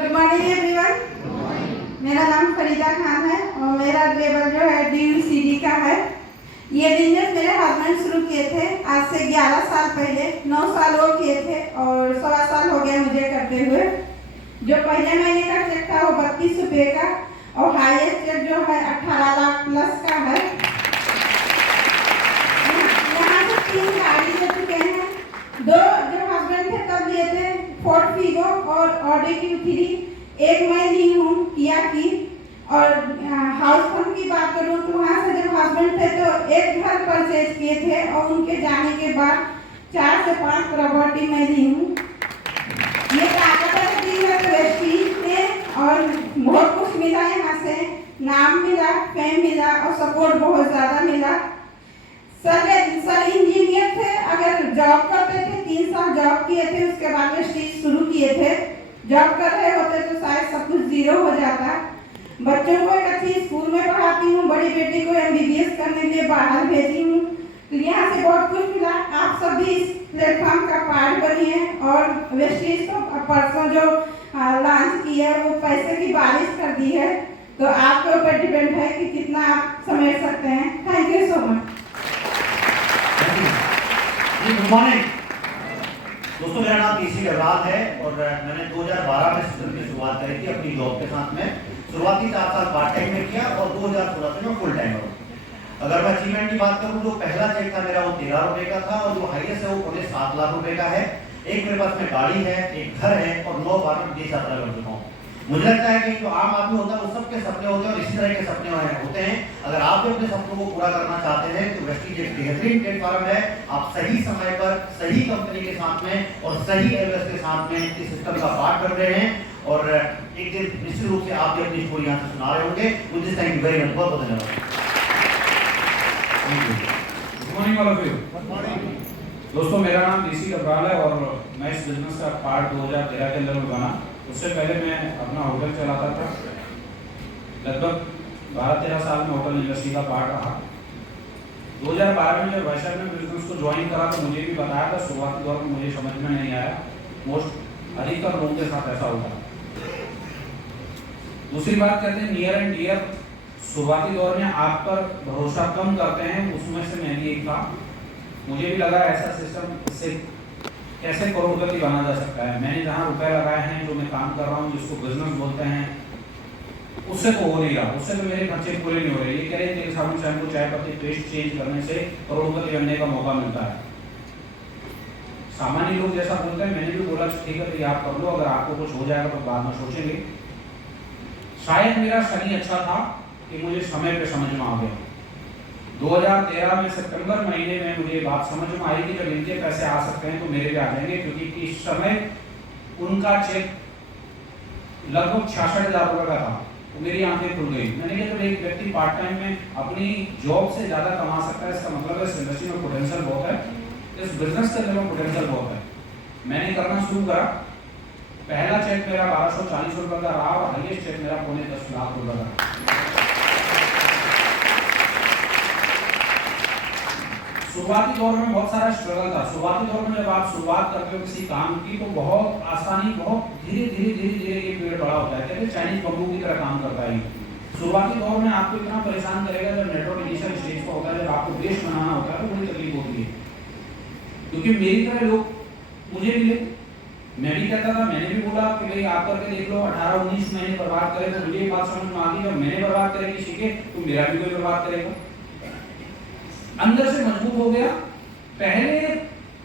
Good morning everyone. मेरा नाम फरीदा खान है और मेरा लेवल जो है DUCD का है। ये बिजनेस मेरे हस्बैंड शुरू किए थे आज से 11 साल पहले। 9 साल वो किए थे और 1.25 साल हो गया मुझे करते हुए। जो पहले महीने का चेक था वो 32 रुपये का और हाईएस्ट चेक जो है 18 लाख प्लस का है। यहाँ से 3 गाड़ी ले चुके हैं। 2 जो हस्बैंड थे तब लिए थे फोर्ड फीगो और ऑडी Q3। एक मैं ली हूँ किया की। और हाउस फंड की बात करूँ तो वहाँ से जब हस्बैंड थे तो एक घर परचेज किए थे और उनके जाने के बाद 4 से 5 प्रॉपर्टी मैं ली हूँ। ये ताकत दी है तो वेस्टीज ने और बहुत कुछ मिला यहाँ से। नाम मिला, फेम मिला और सपोर्ट बहुत ज़्यादा मिला। सर इंजीनियर थे, अगर जॉब करते थे 3 साल जॉब किए थे, उसके बाद वेस्टीज शुरू किए थे। जॉब कर रहे होते तो शायद सब कुछ जीरो हो जाता। बच्चों को एक अच्छी स्कूल में पढ़ाती हूँ, बड़ी बेटी को MBBS करने के लिए बाहर भेजी हूँ। तो यहाँ से बहुत कुछ मिला। आप सब भी इस प्लेटफॉर्म का पार्ट बनिए और वेस्टीज को परसों जो लॉन्च की है वो पैसे की बारिश कर दी है, तो आपके ऊपर डिपेंड है कि कितना आप समेट सकते हैं। Thank you so much. Good morning दोस्तों, मेरा नाम DC गढ़वाल है और मैंने 2012 में सिस्टम की शुरुआत करी थी अपनी जॉब के साथ में। शुरुआती 4 साल पार्ट टाइम में किया और 2016 से मैं फुल टाइम हूँ। अगर मैं अचीवमेंट की बात करूँ तो पहला चेक था मेरा वो 13 रुपये का था और जो हाईएस्ट है वो 7.5 लाख रुपए का है। एक मेरे पास में गाड़ी है, एक घर है और 9 बार में देश यात्रा कर चुका हूँ। मुझे लगता है कि जो आम आदमी होता है वो सबके सपने होते हैं और इसी तरह के सपने होते हैं। अगर आप भी अपने सपनों को पूरा करना चाहते हैं तो वेस्टीज एक बेहतरीन प्लेटफॉर्म है। आप सही समय पर सही कंपनी के साथ में और सही एड्रेस के साथ में इस सिस्टम का पार्ट कर रहे हैं और एक दिन निश्चित रूप से आप भी अपनी स्टोरी यहाँ से सुना रहे होंगे। मुझे थैंक यू वेरी मच, बहुत बहुत धन्यवाद। Good morning all of you. दोस्तों, मेरा नाम DC गढ़वाल है और मैं इस बिजनेस का पार्ट 2013 के अंदर में बना। उससे पहले मैं अपना होटल चलाता था। लगभग 12-13 साल में होटल इंडस्ट्री का पार्ट रहा। 2012 में जब वैशाख में बिजनेस को ज्वाइन करा तो मुझे भी बताया था, शुरुआती दौर में मुझे समझ में नहीं आया। मोस्ट अधिकतर लोगों के साथ ऐसा होता है। दूसरी बात कहते हैं नियर एंड डियर, शुरुआती दौर में आप पर भरोसा कम करते हैं, उसमें से मैं भी एक था। मुझे भी लगा ऐसा सिस्टम इससे कैसे करोड़पति बना जा सकता है। मैंने जहाँ रुपए लगाए हैं, जो मैं काम कर रहा हूँ, जिसको बिजनेस बोलते हैं, उससे तो हो नहीं रहा। उससे तो मेरे खर्चे पूरे नहीं हो रहे। ये कह रहे हैं कि साबुन शैम्पू चाय पत्ती पेस्ट चेंज करने से करोड़पति बनने का मौका मिलता है। सामान्य लोग जैसा बोलते हैं, मैंने भी बोला ठीक है तो आप कर लो, अगर आपको कुछ हो जाएगा तो बाद में सोचेंगे। शायद मेरा शनि अच्छा था कि मुझे समय पे समझ में आ गया। 2013 में सितंबर महीने में मुझे बात समझ में आई कि जब इनके पैसे आ सकते हैं तो मेरे भी आ जाएंगे, क्योंकि इस समय उनका चेक लगभग 66,000 रुपये का था। तो मेरी आंखें खुल गई। मैंने कहा जब एक व्यक्ति पार्ट टाइम में अपनी जॉब से ज़्यादा कमा सकता है, इसका मतलब है इस इंडस्ट्री में पोटेंशियल बहुत है, इस बिजनेस के अंदर पोटेंशियल बहुत है। मैंने करना शुरू करा। पहला चेक मेरा 1240 रुपये का रहा और हाईएस्ट चेक मेरा 10.5 लाख रुपये का। शुरुआती दौर में बहुत सारा स्ट्रगल था। शुरुआती दौर में जब आप शुरुआत करते हो किसी काम की तो बहुत आसानी, बहुत धीरे धीरे ये पेड़ बड़ा होता है। कहते हैं चाइनीज बम्बू की तरह काम करता है। शुरुआती दौर में आपको इतना परेशान करेगा, जब नेटवर्क इनिशियल स्टेज पर होता है, जब आपको बेस बनाना होता है तो बड़ी तकलीफ होती है। क्योंकि मेरी तरह लोग मुझे मिले, मैं भी कहता था, मैंने भी बोला कि भाई आप करके देख लो, 18-19 महीने बर्बाद करे तो मुझे बात समझ में आ गई, जब मैंने बर्बाद करेगी सीखे तो मेरा भी कोई बर्बाद करेगा। अंदर से मजबूत हो गया। पहले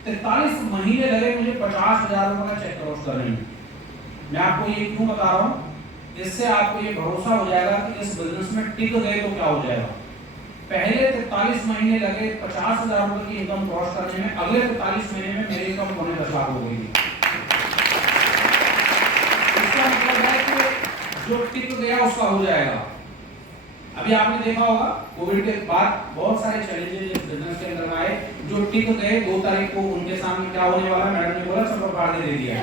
43 महीने लगे मुझे 50,000 रुपए का चेक क्रॉस करने में। मैं आपको ये क्यों बता रहा हूँ, इससे आपको ये भरोसा हो जाएगा कि इस बिजनेस में टिक गए तो क्या हो जाएगा। पहले 43 महीने लगे 50,000 रुपए की इनकम क्रॉस करने में, अगले 43 महीने में मेरी इनकम 10 लाख हो गई। इसका मतलब है कि जो टिक गया उसका हो जाएगा। अभी आपने देखा होगा कोविड के बाद बहुत सारे चैलेंजेस इस बिजनेस के अंदर आए। जो टिक गए 2 तारीख को उनके सामने क्या होने वाला, मैडम ने बोला सब फाड़ दे दिया।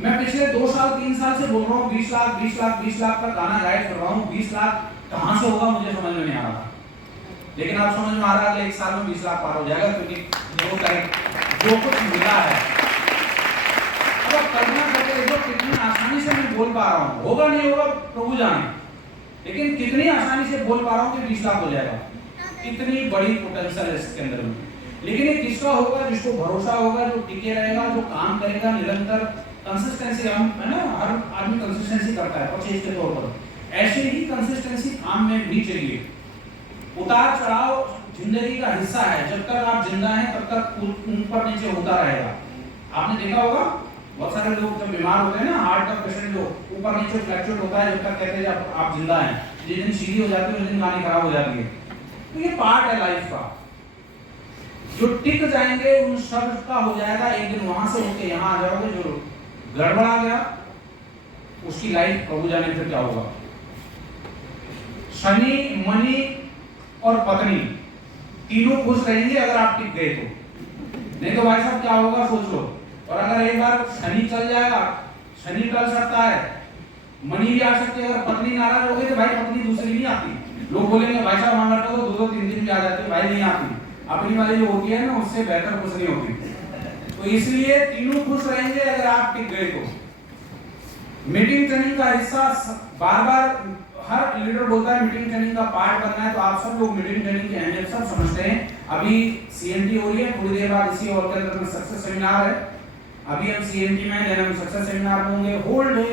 मैं पिछले 2 साल 3 साल से बोल रहा हूँ 20 लाख 20 लाख 20 लाख का गाना गाया कर रहा हूँ। 20 लाख कहाँ से होगा मुझे समझ में नहीं आ रहा, लेकिन आप समझ में आ रहा है 1 साल में 20 लाख पार हो जाएगा, क्योंकि 2 तारीख जो कुछ मिला है अब करना देखो कितनी आसानी से मैं बोल पा रहा हूँ, होगा नहीं होगा प्रभु जाने, लेकिन कितनी आसानी से बोल पा रहा हूँ कि 20 लाख हो जाएगा, इतनी बड़ी पोटेंशियल है इसके अंदर में। लेकिन ये किसका होगा? जिसको भरोसा होगा, जो टिके रहेगा, जो काम करेगा निरंतर, कंसिस्टेंसी। हम है ना, हर आदमी कंसिस्टेंसी करता है परचेज के तौर पर, ऐसे ही कंसिस्टेंसी काम में भी चाहिए। उतार चढ़ाव जिंदगी का हिस्सा है, जब तक आप जिंदा हैं तब तक ऊपर नीचे होता रहेगा। आपने देखा होगा बहुत सारे लोग जब बीमार होते हैं ना, हार्ट का पेशेंट, जो ऊपर नीचे फ्लैक्चुएट होता है, जब तक कहते हैं जब आप जिंदा हैं, जिस दिन सीधी हो जाती है उस दिन गाड़ी खराब हो जाती है। तो ये पार्ट है लाइफ का। जो टिक जाएंगे उन सब का हो जाएगा, एक दिन वहां से होके यहाँ आ जाओगे। जो गड़बड़ा गया उसकी लाइफ प्रभु जाने फिर क्या होगा। शनि, मनी और पत्नी तीनों खुश रहेंगे अगर आप टिक गए तो, नहीं तो भाई साहब क्या होगा सोच लो। और अगर एक बार शनि चल जाएगा, शनि टल सकता है, मनी भी आ सकती है। अगर पत्नी नाराज हो गई तो भाई पत्नी दूसरी नहीं आती। लोग बोलेंगे भाई साहब हमारे तो 2-2 3 भी आ जाती है, भाई नहीं आती। अपनी वाली जो होती है ना उससे बेहतर खुश नहीं होती। तो इसलिए तीनों खुश रहेंगे अगर आप टिक गए तो। मीटिंग ट्रेनिंग का हिस्सा बार बार हर लीडर बोलता है मीटिंग ट्रेनिंग का पार्ट बनना है, तो आप सब लोग मीटिंग ट्रेनिंग की अहमियत सब समझते हैं। अभी सीएमटी हो रही है, थोड़ी देर बाद इसी हॉल के अंदर में सक्सेस सेमिनार है। अभी हम सीएमटी में, देन हम सक्सेस सेमिनार में होंगे, होल डे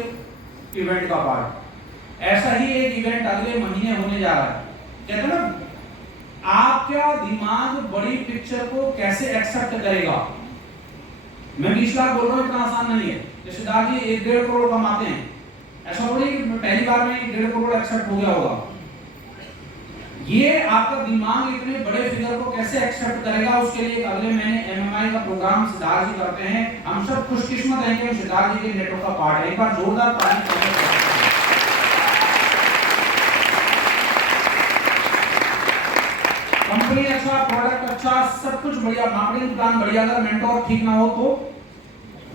इवेंट का पार्ट। ऐसा ही एक इवेंट अगले महीने होने जा रहा है। कहते हैं ना, आपका दिमाग बड़ी पिक्चर को कैसे एक्सेप्ट करेगा। मैं 20 लाख बोल रहा हूँ, इतना आसान नहीं है। जैसे दादी 1-1.5 करोड़ कमाते हैं, ऐसा थोड़ी कि पहली बार में 1.5 करोड़ एक्सेप्ट हो गया होगा। ये आपका दिमाग इतने बड़े फिगर को कैसे एक्सेप्ट करेगा, उसके लिए अगले महीने एमएमआई का प्रोग्राम सिद्धार्थ जी करते हैं। हम सब खुशकिस्मत हैं कि हम सिद्धार्थ जी के नेटवर्क का पार्ट है। एक बार जोरदार ताली। कंपनी अच्छा, प्रोडक्ट अच्छा, सब कुछ बढ़िया, मार्केटिंग प्लान बढ़िया, अगर मेंटोर ठीक ना हो तो,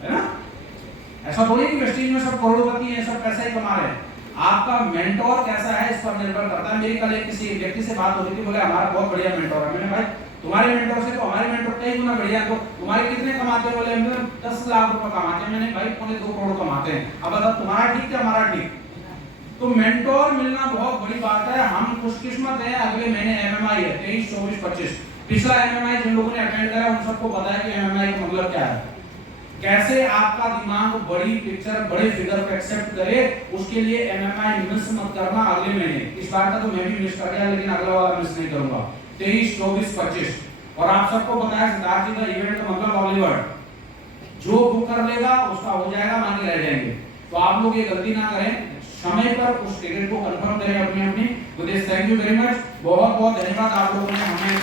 है ना, ऐसा थोड़ी कि वेस्टिंग में सब करोड़पति हैं, सब पैसा ही कमा रहे हैं। आपका मेंटोर कैसा है इस पर निर्भर करता है। मेरी कल एक किसी व्यक्ति से बात हो रही थी, बोले हमारा बहुत बढ़िया मेंटोर है। मैंने भाई तुम्हारे मेंटोर से तो हमारे मेंटोर कई गुना बढ़िया है। तो तुम्हारे कितने कमाते हैं? बोले हम 10 लाख रुपए कमाते हैं। मैंने भाई 2.25 करोड़ कमाते हैं। अब बताओ तुम्हारा ठीक है हमारा ठीक? तो मेंटोर मिलना बहुत बड़ी बात है। हम खुशकिस्मत हैं, अगले महीने एमएमआई है 23, 24, 25। पिछला एमएमआई जिन लोगों ने अटेंड करा उन सबको पता है कि एमएमआई का मतलब क्या है। कैसे आपका दिमाग बड़ी पिक्चर, बड़े फिगर को एक्सेप्ट करे, उसके लिए एमएमआई मिस मत करना अगले महीने। इस बार का तो मैं भी मिस कर गया, लेकिन अगला वाला मिस नहीं करूंगा। 23, 24, 25। और आप सबको पता है सिद्धार्थ जी का इवेंट का मतलब ऑलिवर, जो बुक कर लेगा उसका हो जाएगा, बाकी रह जाएंगे। तो आप लोग ये गलती ना करें, समय पर उस टिकट को कंफर्म करें अपनी अपनी। तो थैंक यू वेरी मच, बहुत बहुत धन्यवाद आप लोगों ने हमें